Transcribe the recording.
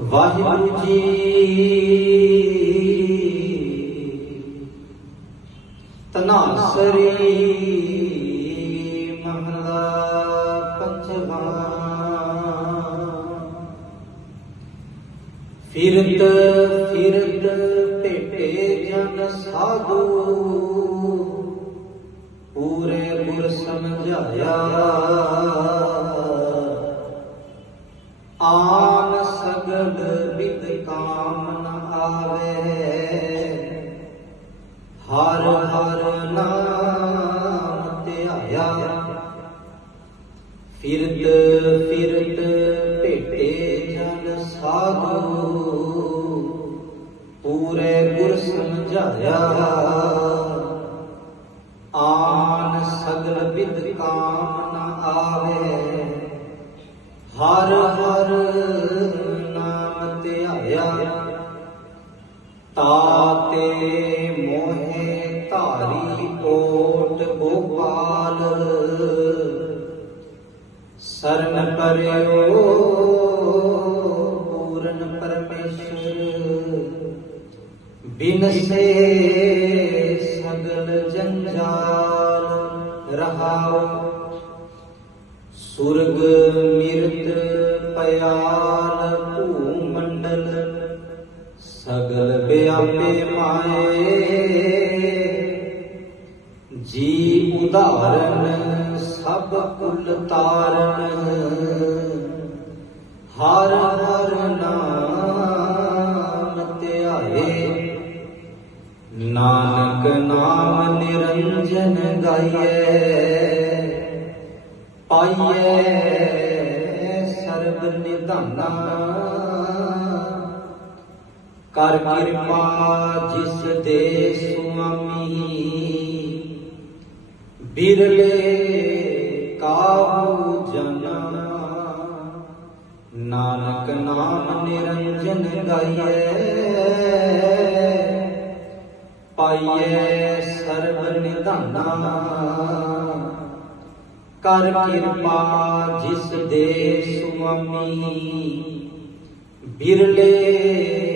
ਵਾਹਿਗੁਰੂ ਜੀ। ਤਨਾਸਰੀ ਮਹਲਾ ਪੰਜਵਾ ਫਿਰਤ। ਫਿਰਤ ਭੇਟੇ ਜਨ ਸਾਧੂ। ਪੂਰੇ ਗੁਰ ਸਮਝਾਇਆ ਸਗਲ ਬਿਦ ਕਾਮ ਨ ਆਵੇ। ਹਰ ਹਰ ਨਾਮ ਧਿਆਇਆ। ਫਿਰਤ ਫਿਰਤ ਭੇਟੇ ਜਨ ਸਾਧੂ। ਪੂਰੇ ਗੁਰ ਸਮਝਾਇਆ। ਤਾਤੇ ਮੋਹੇ ਧਾਰੀ ਕੋਟ ਗੋਪਾਲ। ਸਰਨ ਪਰਿਓ ਪੂਰਨ ਪਰਮੇਸ਼ਰ। ਬਿਨਸੇ ਸਗਲ ਜੰਜਾਲ ਰਹਾਉ ਸੁਰਗ ਮਿਰਤ ਪਿਆਲ। ਮੰਡਲ ਸਗਲ ਵਿਆਪੇ ਮਾਏ ਜੀ ਉਦਾਹਰਨ ਸਭ ਕੁਲ ਤਾਰਨ। ਹਰ ਹਰ ਨਾਮ ਧਿਆਏ। ਨਾਨਕ ਨਾਮ ਨਿਰੰਜਨ ਗਾਈਏ ਪਾਈਏ ਸਰਬ ਨਿਧਾਨਾ। ਕਰ ਕਿਰਪਾ ਜਿਸ ਦੇ ਸੁਆਮੀ। ਬਿਰਲੇ ਕਾਹੂ ਜਨਾ ਨਾਨਕ ਨਾਮ ਨਿਰੰਜਨ ਗਾਈਐ। ਪਾਈਐ ਸਰਬ ਨਿਧਾਨਾ। ਕਰ ਕਿਰਪਾ ਜਿਸ ਦੇ ਸੁਆਮੀ। ਬਿਰਲੇ